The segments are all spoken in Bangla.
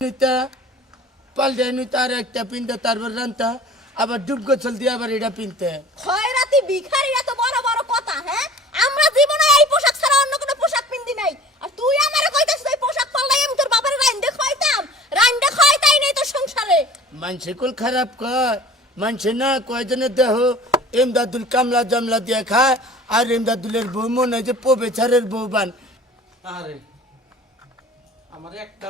নুইতা পাল্টে নুইতা আর একটা পিনতে তারপর রান্তা আবার ডুব গোছল দিয়ে আবার এটা পিনতে খয়রাতি ভিখারি এত বড় বড় কথা হ্যাঁ আমরা জীবনে এই পোশাক ছাড়া অন্য কোনো পোশাক পিনদি নাই আর তুই আমারে কইতাছিস এই পোশাক পরলাই আমি তোর বাবার রাইন্দে খাইতাই নেই তোর সংসারে মানুষে কুল খারাপ কয় মানুষে না কয়জনের দেহ এমদাদুল কামলা জামলা দিয়ে খায় আর এমদাদুলের বউ মনে হয় যে পবেছারের বউ বান। আরে আমার একটা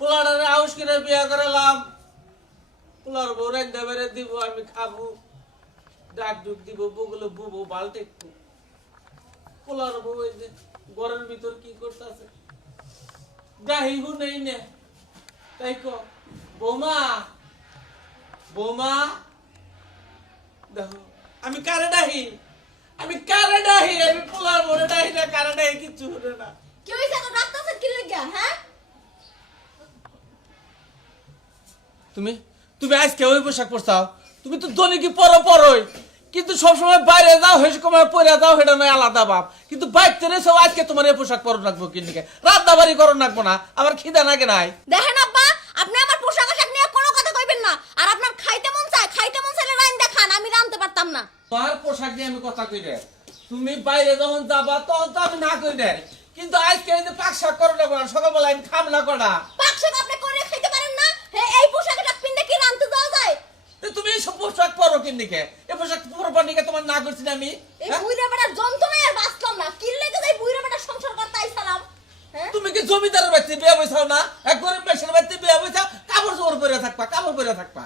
পোলাটারে আউস করে বিয়া করালাম, পোলার বউ রান্দা বেড়ে দিব, আমি খাবো, ডাক ডুক দিব, বগুলো বুবো বালতে একটু। পোলার বউ এই যে ঘরের ভিতর কি করতেছে ডাহি হু নেই নে, তাই কো বৌমা বৌমা দেখো আমি কারে ডাহি, আমি পোলার বউ ডাহি না, কারে ডাহি কিচ্ছু হলো না। কি হইছে তো ডাক্তার কি লাগা হ্যাঁ তুমি তুমি আজকে ওই পোশাক পরছাও, তুমি তো দৈনিক পরই, কিন্তু সবসময় বাইরে যাও হেসে কমে পরে যাও, সেটা নয় আলাদা ভাব, কিন্তু বাইতে সব আজকে তোমার এই পোশাক পরন রাখবো কিনকে, রান্না বাড়ি করন রাখবো না, আমার খিদা নাগে নাই। দেখেন আব্বা আপনি আমার পোশাক আশাক নিয়ে কোনো কথা কইবেন না, আর আপনার খাইতে মন চাইলে রাইন দেখান, আমি রানতে পারতাম না। তোমার পোশাক নিয়ে আমি কথা কই রে, তুমি বাইরে যখন যাবা তখন তো আমি না কই রে, কিন্তু আজকে এই যে পাক শাক করো না, সকালবেলা আমি খাম না করা পাক শাক আপনি করে খাইতে পারেন না, এই পোশাকটা পিনতে কি রানতে যাওয়া যায়? তুমি এইসব পোশাক পরো কিনকে, এই পোশাক পরবার নিকে তোমার না করছি না আমি। এই বুইরা বেটা যন্ত্রণায় আর বাঁচলাম না, কি লেগে যাই বুইরা বেটা সংসার করতে আইছালাম হ্যাঁ। তুমি কি জমিদারের বাড়িতে বিয়ে বসাও না, এক গরিব মেশের বাড়িতে বিয়ে বসাও, কাপড় চোপড় পরে থাকবা।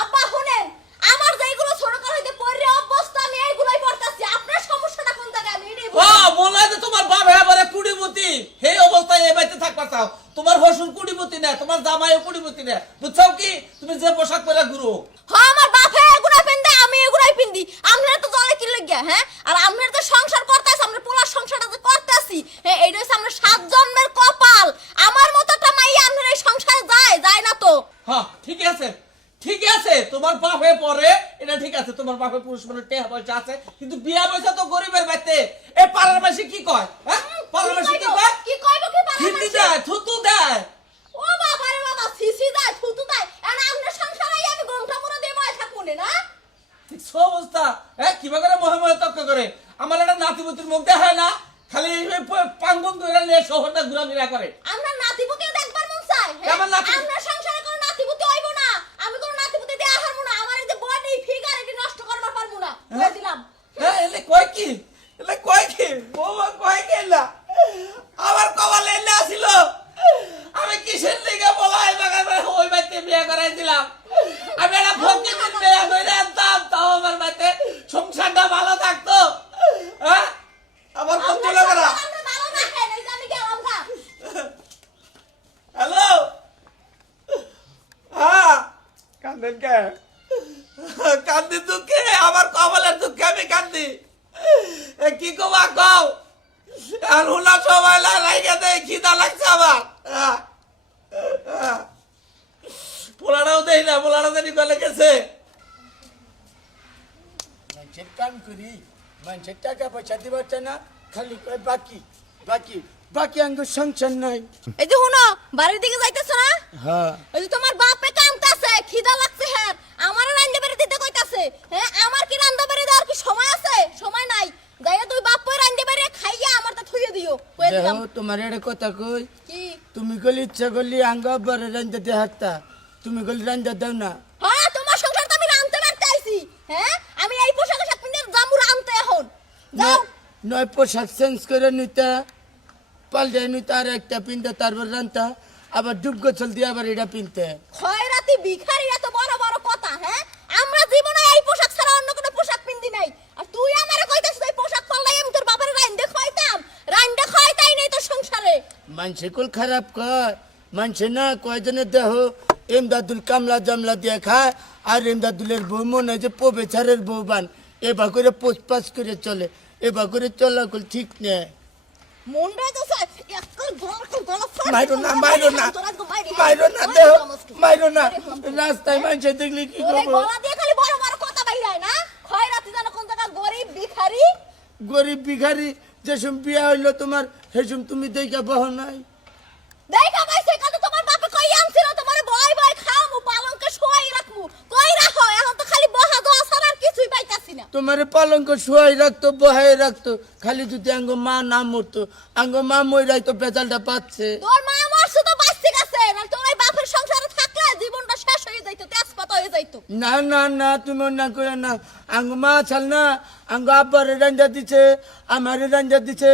আব্বা শুনেন, আমার যেগুলো ছোট কাল হইতে পরে অবস্থা আমি এইগুলাই পড়তাছি, আপনার সমস্যাটা কোন জায়গায় আমি এটাই ও বলে যে তোমার বাপ এবারে কুড়িমতি, সেই অবস্থায় এই বাড়িতে থাকবা চাও, তোমার হসুর কুড়িমতি না, তোমার জামাইও কুড়িমতি না, বুঝছাও কি তুমি যে পোশাক পরে ঘুরো। হ্যাঁ আমার বাপে এগুলাই পিনদে, আমি এগুলাই পিনদি, আপনারা তো জলে কি লাগিয়া হ্যাঁ, আর আপনারা তো সংসার করতেছ, আমরা পোলার সংসারটা যে করতেছি হ্যাঁ, এইটা হচ্ছে আমরা 7 জন্মের কপাল, আমার মতো একটা মাইয়া আপনার এই সংসারে যায় না তো। হ্যাঁ ঠিক আছে তোমার বাপে পরে এটা ঠিক আছে, তোমার বাপে পুরুষ মানুষ টেহা পয়সা আছে, কিন্তু বিয়া পয়সা তো গরিবের বাড়িতে। এই পাড়ার মাসি কি কয় হ্যাঁ, পাড়ার মাসি কি কয়, কি কইবো কি পারে হিন্দি দেয়, থুতু দেয়। ও বাবা রে বাবা, সিসি দেয় থুতু দেয়, আর আপনার সংসারে আমি গমটা পুরো দিয়ে বসে থাকবো না। ঠিক অবস্থা হ্যাঁ, কিবা করে মহাময় তক্ক করে, আমার একটা নাতিপুতির মুখ দেখা হয় না, খালি পাঙ্গন করে নিয়ে শহরটা ঘোরাফেরা করে। আপনার নাতিপুতিও দেখবার মন চায় আমার নাতি আপনার সংসারে কোনো নাতিপুতি হইব না, আমি কোনো নাতিপুতি দেয়া হারবো না, আমার এই যে বডি ফিগার এটি নষ্ট করবার পারবো না, কই দিলাম। হ্যাঁ এলে কয় কি বৌমা কয় কি না, আমার কপালে এলে আসিল, আমি কিসের লিগে বলাই বাগান ওই বাড়িতে বিয়ে করাই দিলাম, আমি একটা ফকির বিয়ে করে আনতাম, তাও আমার বাড়িতে সংসারটা ভালো থাকতো হ্যাঁ, আমার কত লাগা। আমরা ভালো না খাই নাই, আমি গেলাম না। হ্যালো হ্যাঁ, কান্দেন কে, কান্দি দুঃখে, আমার কপালের দুঃখে আমি কান্দি, কি কবা কও, আর হুলা সবাই লাইগে দেয়, খিদা লাগছে আমার, পোলাটাও দেই না, পোলাটা জানি গলে গেছে। মানুষের কাম করি, মানুষের টাকা পয়সা দিবার না, খালি কয় বাকি আঙ্গ সংসার নাই। এই যে হুনো বাড়ির দিকে যাইতেছ না, হ্যাঁ ওই যে তোমার বাপে কামতাছে, খিদা লাগছে হ্যাঁ, আমার রান্না বেড়ে দিতে কইতাছে হ্যাঁ, আমার কি রান্না বেড়ে দেওয়ার কি সময় আছে? সময় নাই, যাইয়া তুই বাপ পয় রান্না বেড়ে খাইয়া আমার তা থুইয়ে দিও, কই দিলাম। দেখো তোমার এটা কথা কই, কি তুমি গলি ইচ্ছা করলি আঙ্গ আব্বারে রান্দা দিয়ে হাঁটতা, তুমি গলি রান্দা দাও না। হ্যাঁ তোমার সংসার তো আমি রানতে পারতে আইছি হ্যাঁ, আমি এই পোশাক আশাক পিনে জামু রানতে এখন যাও। নয় পোশাক চেঞ্জ করে নিতা পাল্টে নিতা আর একটা পিনতে তারপর রান্তা আবার ডুব গোছল দিয়ে আবার এটা পিনতে। খয়রাতি ভিখারি এত বড় বড় কথা হ্যাঁ, আমরা জীবনে এই পোশাক ছাড়া অন্য কোনো পোশাক পিনদি নাই, আর তুই আমারে কইতাছিস এই পোশাক পরলাই আমি তোর বাবার রাইন্দে খাইতাই নেই তোর সংসারে। মানুষে কুল খারাপ কয় মানুষে না কয়জনের দেহ এমদাদুল কামলা জামলা দিয়ে খায় আর এমদাদুলের বউ মনে হয় যে পবেছারের বউ বান, এবার করে পোষপাস করে চলে, এবার করে চলা কুল ঠিক নেই। মনটা তো একদম গলা মাইরো না দেহ, মাইরো না, রাস্তায় মানুষে দেখলে কি করবো। গলা দিয়ে খালি বড় বড় কথা বাইরায় না, খয়রাতি জানো কোন জায়গা, গরিব ভিখারি যেসম বিয়া হইলো তোমার সেসম তুমি দেখা বহ নাই, দেখা তোমার পালঙ্ক শুয়াই রাখতো বহাই রাখতো খালি যদি আঙ্গ মা না মরতো আঙ্গ মা মইরাই তো পেঁচালটা পাচ্ছে তোর মা মরছে তো বাঁচতে গেছে না তোর এই বাপের সংসারে থাকলে জীবনটা শেষ হয়ে যাইতো তেজপাত হয়ে যাইতো না না না তুমি না করে না আঙ্গ মা ছাল না আঙ্গ আব্বারে রাঞ্জা দিছে আমারে রাঞ্জা দিছে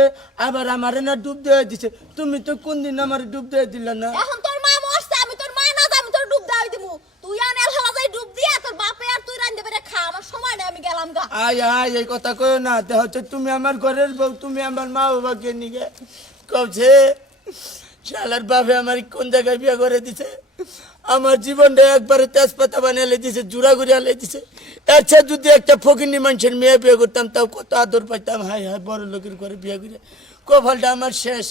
আবার আমারে না ডুব দিয়ে দিছে তুমি তো কোন দিন আমার ডুব দিয়ে দিলা না এখন তোর মা মরছে আমি তোর মা না আমি তোর ডুব দাই দিমু তুই আনে হেলা যাই ডুব দিয়া তোর বাপে আর তুই রান্ধে বেরে খা আমার সময় নেই আমি গেলাম গা আয় আয় এই কথা কয় না তে হচ্ছে তুমি আমার ঘরের বউ তুমি আমার মা বাবাকে নিয়ে কবছে শালার বাপে আমার কোন জায়গায় বিয়ে করে দিছে আমার জীবনটা একবারে তেজপাতা বানিয়ে দিছে জুড়া ঘুরিয়া দিছে এর চেয়ে যদি একটা ফকিনি মানুষের মেয়ে বিয়ে করতাম তাও কত আদর পাইতাম হাই হাই বড় লোকের ঘরে বিয়ে করে কপালটা আমার শেষ